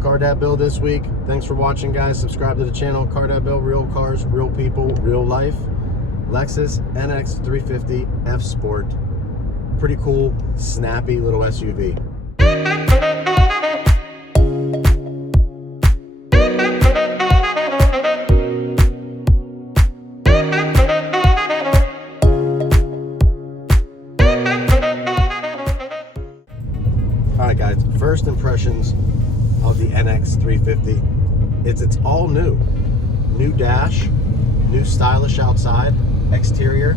Car Dad Bill this week. Thanks for watching, guys. Subscribe to the channel. Car Dad Bill, real cars, real people, real life. Lexus NX 350 F Sport. Pretty cool, snappy little SUV. Alright guys, first impressions of the NX 350. It's all new. New dash, new stylish outside, exterior.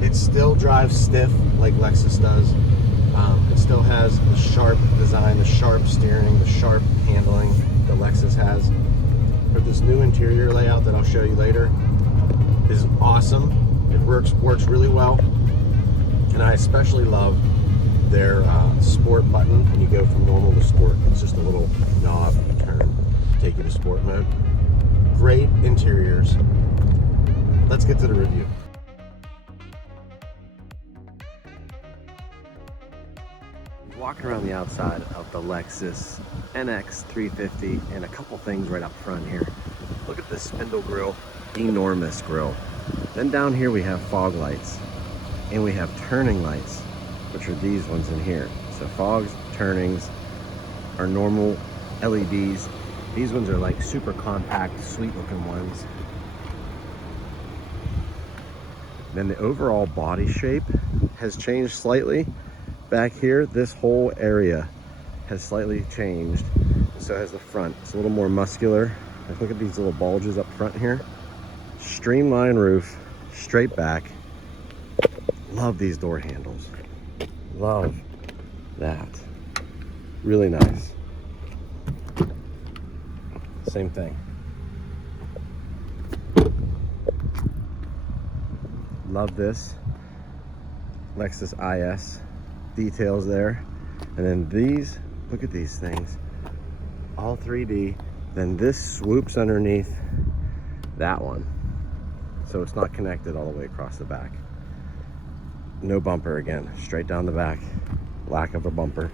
It still drives stiff like Lexus does. It still has the sharp design, the sharp steering, the sharp handling that Lexus has. But this new interior layout that I'll show you later is awesome. It works really well. And I especially love their sport button, and you go from normal to sport. It's just a little knob you turn, take you to sport mode. Great interiors. Let's get to the review. Walking around the outside of the Lexus NX 350, and a couple things right up front here. Look at this spindle grille, enormous grille. Then down here we have fog lights, and we have turning lights, which are these ones in here. So fogs, turnings are normal LEDs. These ones are like super compact, sweet looking ones. Then the overall body shape has changed slightly. Back here, this whole area has slightly changed. So has the front. It's a little more muscular. Like, look at these little bulges up front here. Streamlined roof, straight back. Love these door handles. Love that. Really nice. Same thing. Love this Lexus IS details there. And then these, look at these things. All 3D. Then this swoops underneath that one. So it's not connected all the way across the back. No bumper again, straight down the back, lack of a bumper.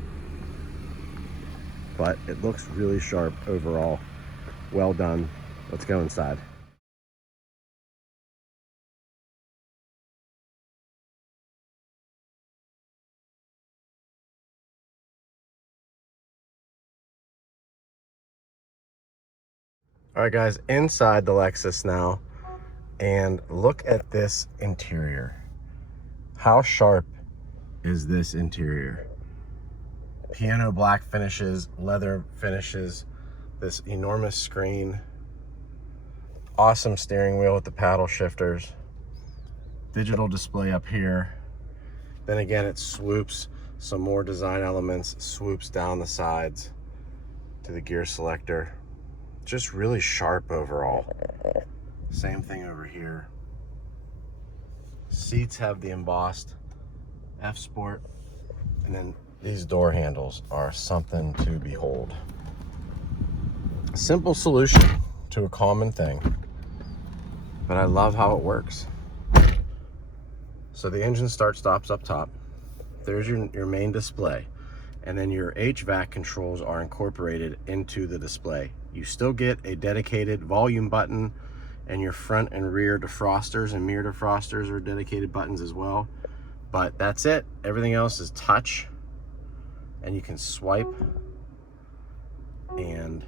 But it looks really sharp overall. Well done. Let's go inside. All right guys, inside the Lexus now, and look at this interior. How sharp is this interior? Piano black finishes, leather finishes, this enormous screen, awesome steering wheel with the paddle shifters, digital display up here. Then again, it swoops some more design elements, swoops down the sides to the gear selector. Just really sharp overall. Same thing over here. Seats have the embossed F Sport, and then these door handles are something to behold. A simple solution to a common thing, but I love how it works. So the engine start stops up top. There's your main display, and then your HVAC controls are incorporated into the display. You still get a dedicated volume button, and your front and rear defrosters and mirror defrosters are dedicated buttons as well. But that's it. Everything else is touch, and you can swipe, and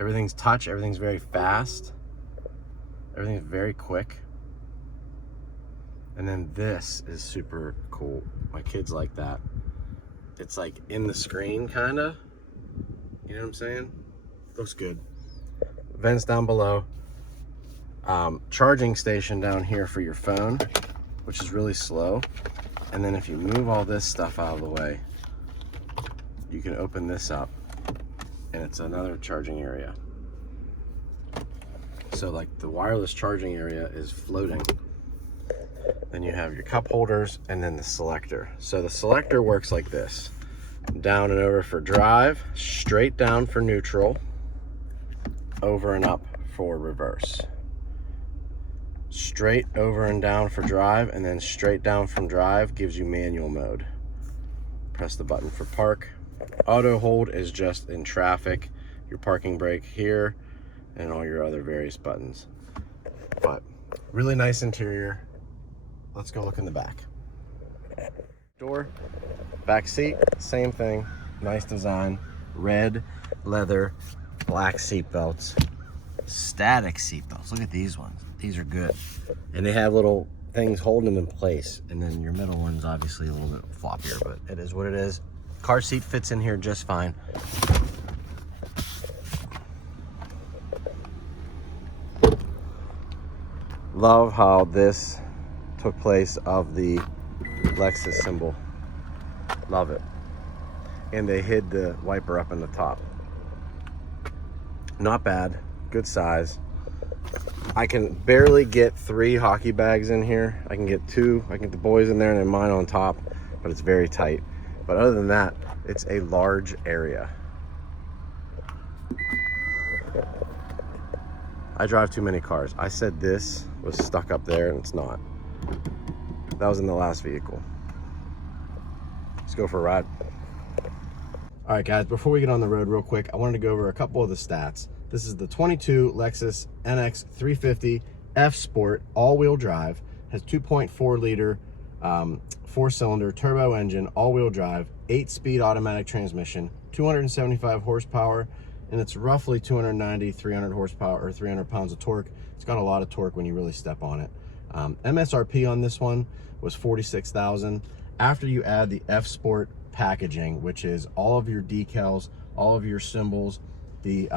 everything's touch. Everything's very fast. Everything's very quick. And then this is super cool. My kids like that. It's like in the screen, kind of. You know what I'm saying? Looks good. Vents down below. Charging station down here for your phone, which is really slow. And then if you move all this stuff out of the way, you can open this up, and it's another charging area. So like the wireless charging area is floating. Then you have your cup holders, and then the selector. So the selector works like this. Down and over for drive, straight down for neutral, over and up for reverse. Straight over and down for drive, and then straight down from drive gives you manual mode. Press the button for park, Auto hold is just in traffic, your parking brake here, and all your other various buttons. But really nice interior. Let's go look in the back. Door, back seat, same thing. Nice design. Red leather, black seat belts, static seat belts. Look at these ones. These are good. And they have little things holding them in place. And then your middle one's obviously a little bit floppier, but it is what it is. Car seat fits in here just fine. Love how this took place of the Lexus symbol. Love it. And they hid the wiper up in the top. Not bad, good size. I can barely get 3 hockey bags in here. I can get 2, I can get the boys in there and then mine on top, but it's very tight. But other than that, it's a large area. I drive too many cars. I said this was stuck up there and it's not. That was in the last vehicle. Let's go for a ride. All right, guys, before we get on the road real quick, I wanted to go over a couple of the stats. This is the 22 Lexus NX 350 F Sport all-wheel drive. Has 2.4 liter 4-cylinder turbo engine, all-wheel drive, 8-speed automatic transmission, 275 horsepower, and it's roughly 290, 300 horsepower or 300 pounds of torque. It's got a lot of torque when you really step on it. MSRP on this one was $46,000. After you add the F Sport packaging, which is all of your decals, all of your symbols, the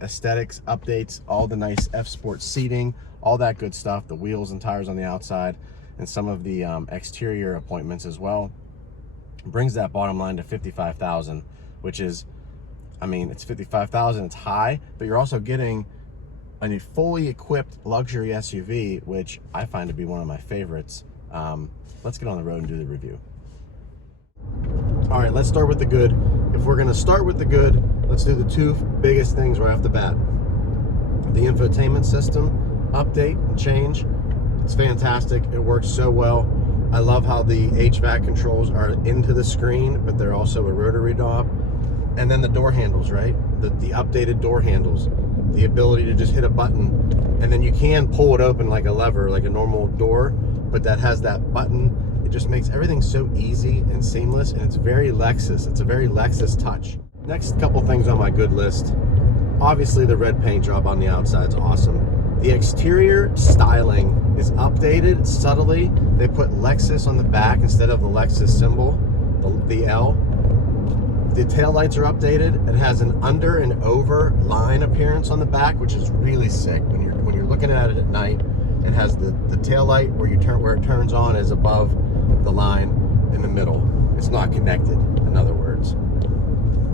aesthetics updates, all the nice F Sport seating, all that good stuff, the wheels and tires on the outside, and some of the exterior appointments as well, brings that bottom line to $55,000, which is, I mean, it's $55,000, it's high, but you're also getting a fully equipped luxury SUV, which I find to be one of my favorites. Let's get on the road and do the review. All right, let's start with the good. If we're gonna start with the good, let's do the 2 biggest things right off the bat. The infotainment system update and change. It's fantastic, it works so well. I love how the HVAC controls are into the screen, but they're also a rotary knob. And then the door handles, right? The updated door handles. The ability to just hit a button, and then you can pull it open like a lever, like a normal door, but that has that button. It just makes everything so easy and seamless, and it's very Lexus. It's a very Lexus touch. Next couple things on my good list. Obviously the red paint job on the outside is awesome. The exterior styling is updated subtly. They put Lexus on the back instead of the Lexus symbol, the L. The taillights are updated. It has an under and over line appearance on the back, which is really sick. When you're looking at it at night, it has the taillight where it turns on is above the line in the middle. It's not connected, in other words.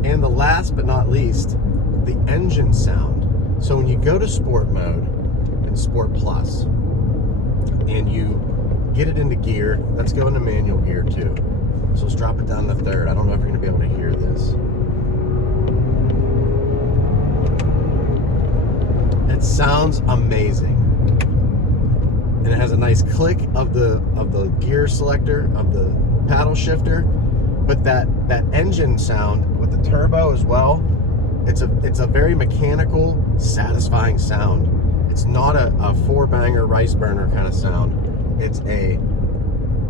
And the last but not least, the engine sound. So when you go to sport mode and Sport Plus, and you get it into gear, let's go into manual gear too. So let's drop it down to 3rd. I don't know if you're gonna be able to hear this. It sounds amazing. And it has a nice click of the gear selector, of the paddle shifter. But that engine sound with the turbo as well, it's a very mechanical, satisfying sound. It's not a 4-banger rice burner kind of sound. It's a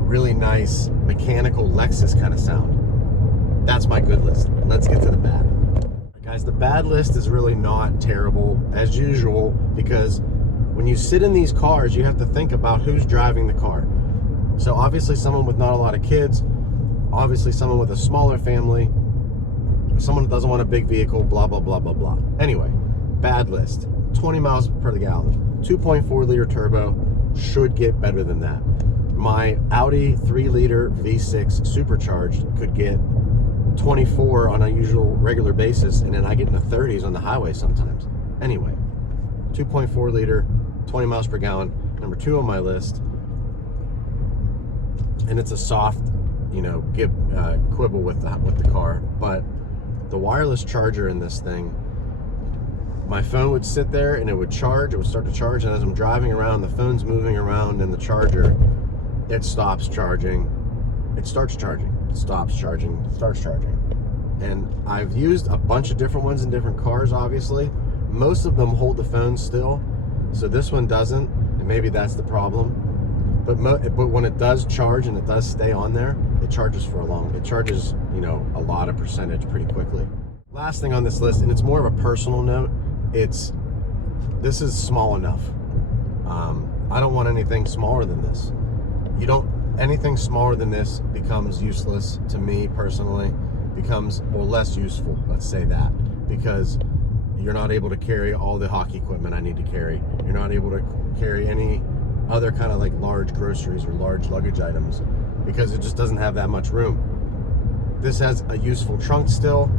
really nice mechanical Lexus kind of sound. That's my good list. Let's get to the bad. Guys, the bad list is really not terrible as usual, because when you sit in these cars, you have to think about who's driving the car. So obviously someone with not a lot of kids, obviously someone with a smaller family, someone who doesn't want a big vehicle, blah, blah, blah, blah, blah. Anyway, bad list. 20 miles per the gallon, 2.4 liter turbo, should get better than that. My Audi 3-liter V6 supercharged could get 24 on a usual regular basis, and then I get in the 30s on the highway sometimes. Anyway, 2.4 liter, 20 miles per gallon, number 2 on my list. And it's a soft, you know, quibble with the car, but the wireless charger in this thing, my phone would sit there and it would charge, it would start to charge, and as I'm driving around, the phone's moving around in the charger, it stops charging, it starts charging, it stops charging, it starts charging. And I've used a bunch of different ones in different cars, obviously. Most of them hold the phone still, so this one doesn't, and maybe that's the problem. But when it does charge and it does stay on there, it charges it charges, you know, a lot of percentage pretty quickly. Last thing on this list, and it's more of a personal note, this is small enough. I don't want anything smaller than this. Anything smaller than this becomes useless to me personally, or less useful, let's say that, because you're not able to carry all the hockey equipment I need to carry. You're not able to carry any other kind of like large groceries or large luggage items because it just doesn't have that much room. This has a useful trunk still,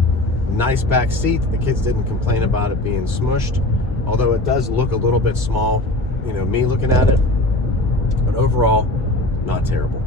nice back seat. The kids didn't complain about it being smushed, although it does look a little bit small, you know, me looking at it, but overall, not terrible.